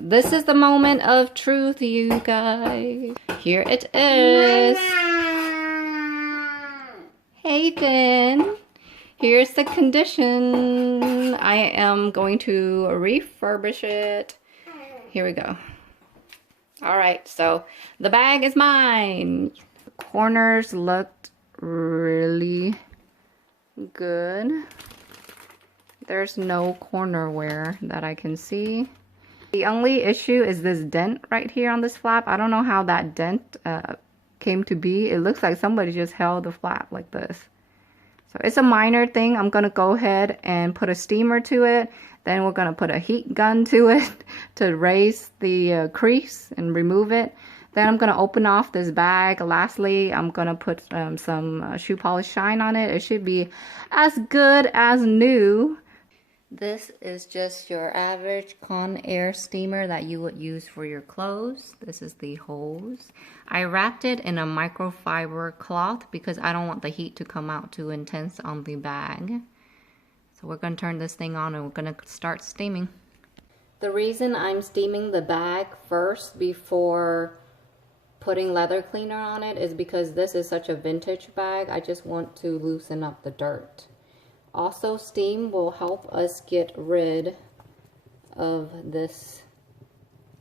this is the moment of truth, you guys. Here it is. Hey, Finn. Here's the condition. I am going to refurbish it. Here we go. All right, so the bag is mine. The corners looked really good. There's no corner wear that I can see. The only issue is this dent right here on this flap. I don't know how that dent came to be. It looks like somebody just held the flap like this. So it's a minor thing. I'm gonna go ahead and put a steamer to it. Then we're gonna put a heat gun to it to raise the crease and remove it. Then I'm gonna open off this bag. Lastly, I'm gonna put some shoe polish shine on it. It should be as good as new. This is just your average Conair steamer that you would use for your clothes. This is the hose. I wrapped it in a microfiber cloth because I don't want the heat to come out too intense on the bag. So we're going to turn this thing on and we're going to start steaming. The reason I'm steaming the bag first before putting leather cleaner on it is because this is such a vintage bag. I just want to loosen up the dirt. Also, steam will help us get rid of this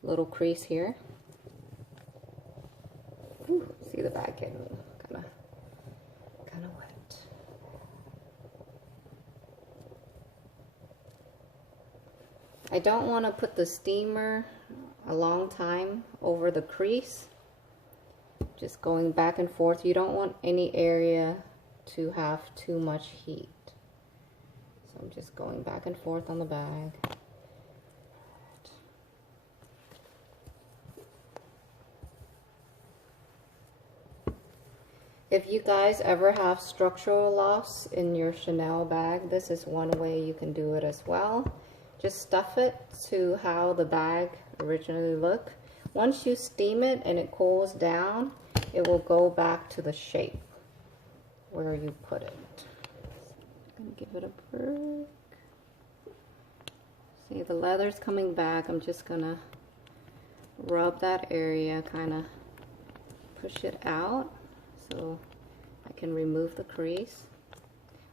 little crease here. Ooh, see the bag getting kind of wet. I don't want to put the steamer a long time over the crease. Just going back and forth. You don't want any area to have too much heat. I'm just going back and forth on the bag. If you guys ever have structural loss in your Chanel bag, this is one way you can do it as well. Just stuff it to how the bag originally looked. Once you steam it and it cools down, it will go back to the shape where you put it. Give it a break. See, the leather's coming back. I'm just gonna rub that area, kind of push it out so I can remove the crease.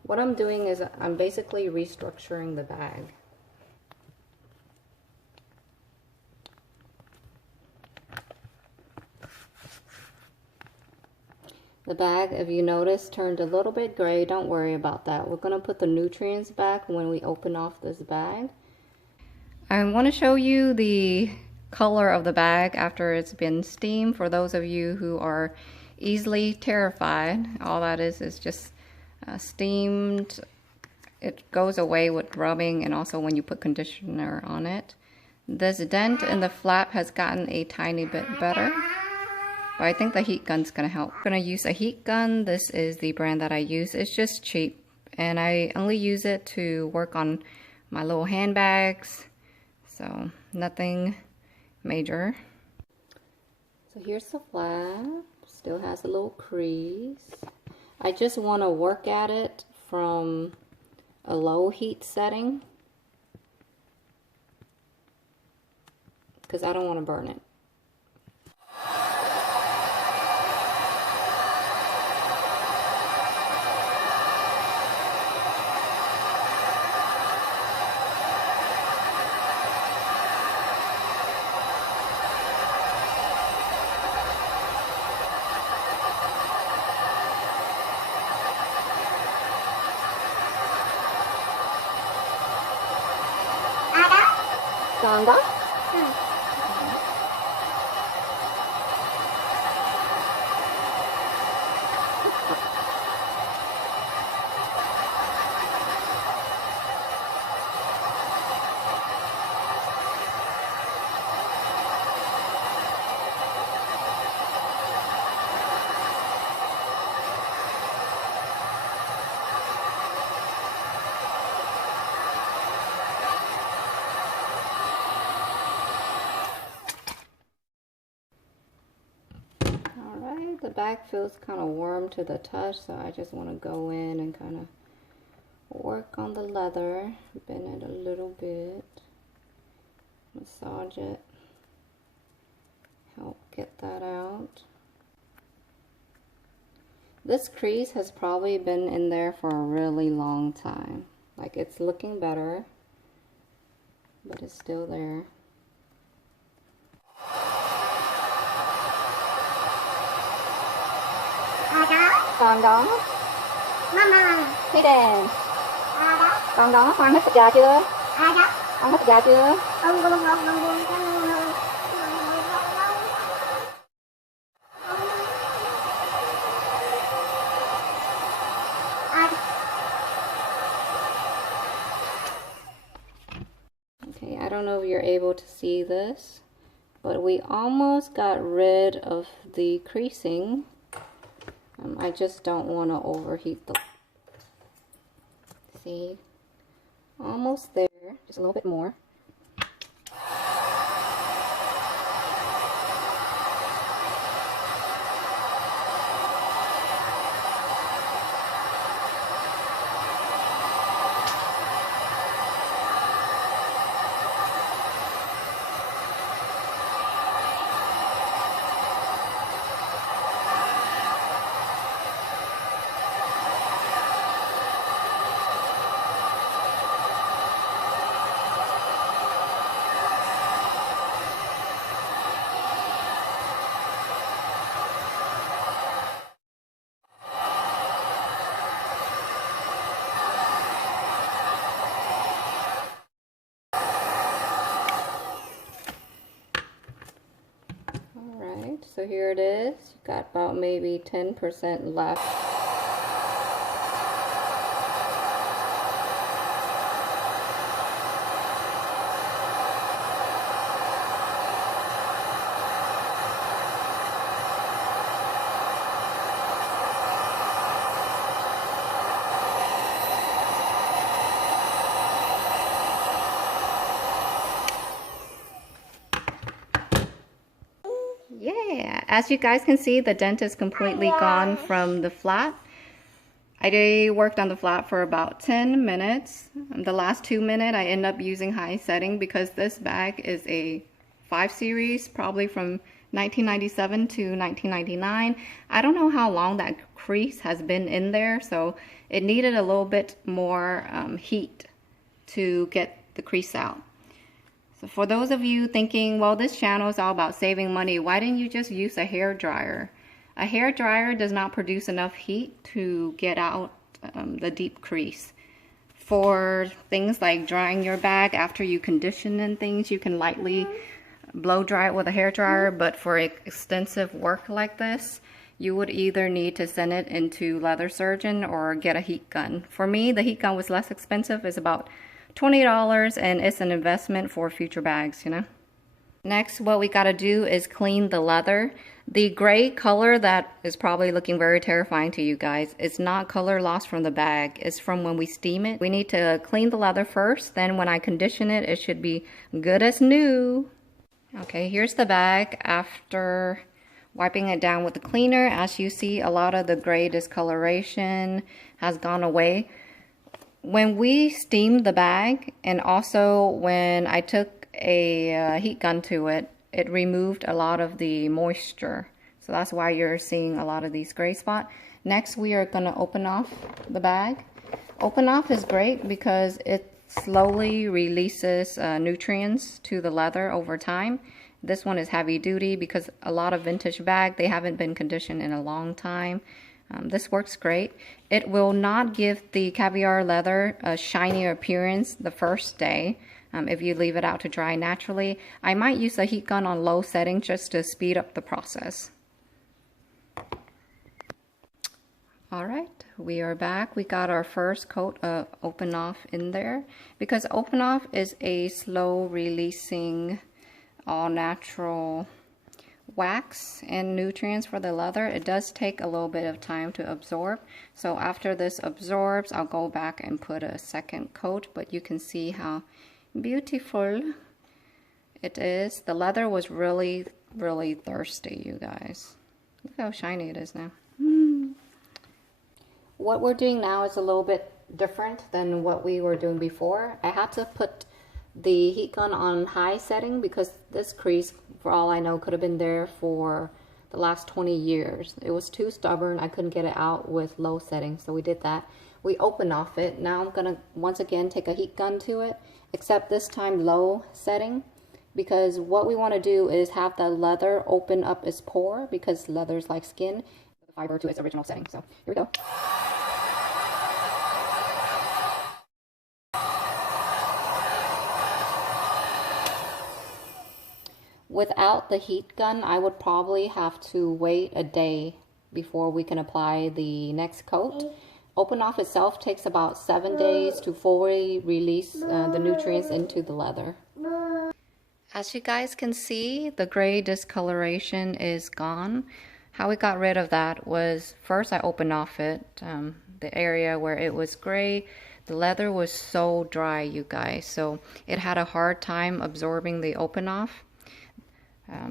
What I'm doing is I'm basically restructuring the bag. The bag, if you notice, turned a little bit gray. Don't worry about that. We're going to put the nutrients back when we open off this bag. I want to show you the color of the bag after it's been steamed. For those of you who are easily terrified, all that is just steamed. It goes away with rubbing and also when you put conditioner on it. This dent in the flap has gotten a tiny bit better. But I think the heat gun's gonna help. I'm gonna use a heat gun. This is the brand that I use. It's just cheap. And I only use it to work on my little handbags. So nothing major. So here's the flap. Still has a little crease. I just wanna work at it from a low heat setting, because I don't wanna burn it. 나온다? 응. The back feels kind of warm to the touch, so I just want to go in and kind of work on the leather, bend it a little bit, massage it. that out. This crease has probably been in there for a really long time. Like, it's looking better, but it's still there. Còn đó. Mama. Thấy đèn. Còn đó, Khoan hết thịt gà chưa? Con hết thịt gà chưa? Okay, I don't know if you're able to see this, but we almost got rid of the creasing. I just don't want to overheat the... See? Almost there. Just a little bit more. So here it is. You've got about maybe 10% left. Yeah, as you guys can see, the dent is completely gone from the flat. I worked on the flat for about 10 minutes. The last 2 minutes I end up using high setting because this bag is a 5 series, probably from 1997 to 1999. I don't know how long that crease has been in there, so it needed a little bit more heat to get the crease out. So for those of you thinking, well, this channel is all about saving money, why didn't you just use a hair dryer? A hair dryer does not produce enough heat to get out the deep crease. For things like drying your bag after you condition and things, you can lightly blow dry it with a hair dryer, but for extensive work like this, you would either need to send it into leather surgeon or get a heat gun. For me, the heat gun was less expensive. It's about $20, and it's an investment for future bags, you know. Next, what we got to do is clean the leather. The gray color that is probably looking very terrifying to you guys is not color lost from the bag. It's from when we steam it. We need to clean the leather first, then when I condition it, it should be good as new. Okay, here's the bag after wiping it down with the cleaner. As you see, a lot of the gray discoloration has gone away. When we steamed the bag, and also when I took a heat gun to it, it removed a lot of the moisture. So that's why you're seeing a lot of these gray spots. Next, we are going to Obenauf the bag. Obenauf is great because it slowly releases nutrients to the leather over time. This one is heavy duty because a lot of vintage bag, they haven't been conditioned in a long time. This works great. It will not give the caviar leather a shinier appearance the first day if you leave it out to dry naturally. I might use a heat gun on low setting just to speed up the process. Alright, we are back. We got our first coat of Obenauf in there. Because Obenauf is a slow releasing all natural wax and nutrients for the leather. It does take a little bit of time to absorb, so after this absorbs, I'll go back and put a second coat, but you can see how beautiful it is. The leather was really thirsty, you guys. Look how shiny it is now. What we're doing now is a little bit different than what we were doing before. I had to put the heat gun on high setting because this crease, for all I know, could have been there for the last 20 years. It was too stubborn. I couldn't get it out with low setting, so we did that. We Obenauf it. Now I'm gonna once again take a heat gun to it, except this time low setting, because what we want to do is have the leather open up its pore, because leather's like skin, the fiber to its original setting. So here we go. Without the heat gun, I would probably have to wait a day before we can apply the next coat. Obenauf itself takes about 7 days to fully release the nutrients into the leather. As you guys can see, the gray discoloration is gone. How we got rid of that was, first I Obenauf it, the area where it was gray. The leather was so dry, you guys, so it had a hard time absorbing the Obenauf.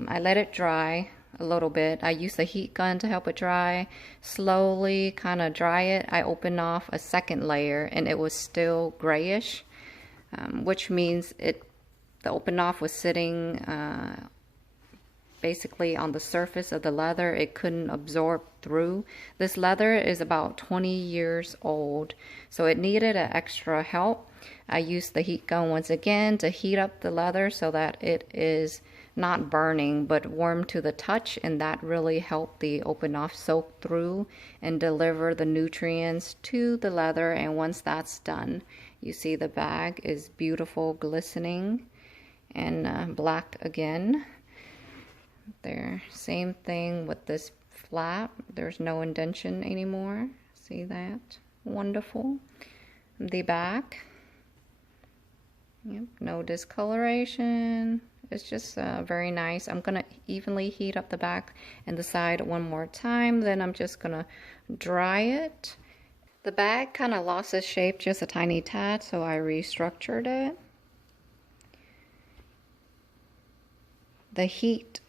I let it dry a little bit. I used the heat gun to help it dry. Slowly kind of dry it. I Obenauf a second layer and it was still grayish, which means the Obenauf was sitting basically on the surface of the leather. It couldn't absorb through. This leather is about 20 years old, so it needed an extra help. I used the heat gun once again to heat up the leather so that it is not burning but warm to the touch, and that really helped the Obenauf soak through and deliver the nutrients to the leather. And once that's done, you see the bag is beautiful, glistening, and black again. There, same thing with this flap. There's no indentation anymore. See that? Wonderful. The back, yep, no discoloration. It's just very nice. I'm gonna evenly heat up the back and the side one more time, then I'm just gonna dry it. The bag kind of lost its shape just a tiny tad, so I restructured it. The heat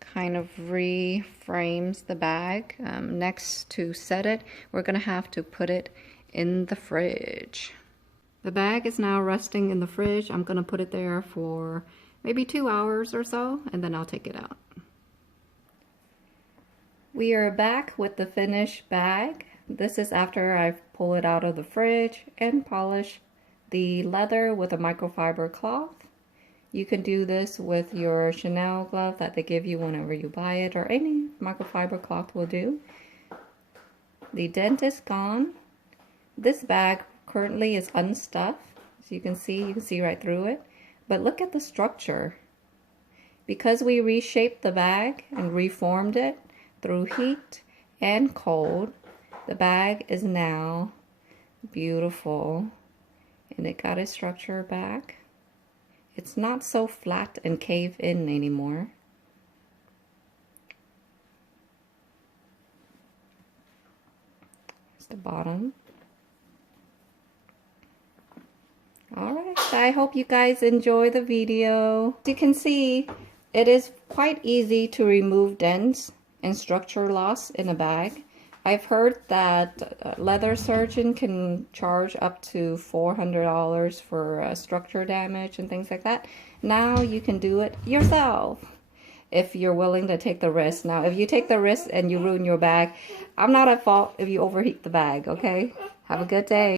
kind of reframes the bag. Next, to set it, we're gonna have to put it in the fridge. The bag is now resting in the fridge. I'm gonna put it there for maybe 2 hours or so, and then I'll take it out. We are back with the finished bag. This is after I've pulled it out of the fridge and polished the leather with a microfiber cloth. You can do this with your Chanel glove that they give you whenever you buy it, or any microfiber cloth will do. The dent is gone. This bag currently is unstuffed, so you can see right through it. But look at the structure. Because we reshaped the bag and reformed it through heat and cold, the bag is now beautiful, and it got its structure back. It's not so flat and cave in anymore. That's the bottom. Alright, I hope you guys enjoy the video. As you can see, it is quite easy to remove dents and structure loss in a bag. I've heard that a leather surgeon can charge up to $400 for structure damage and things like that. Now you can do it yourself if you're willing to take the risk. Now, if you take the risk and you ruin your bag, I'm not at fault if you overheat the bag, okay? Have a good day.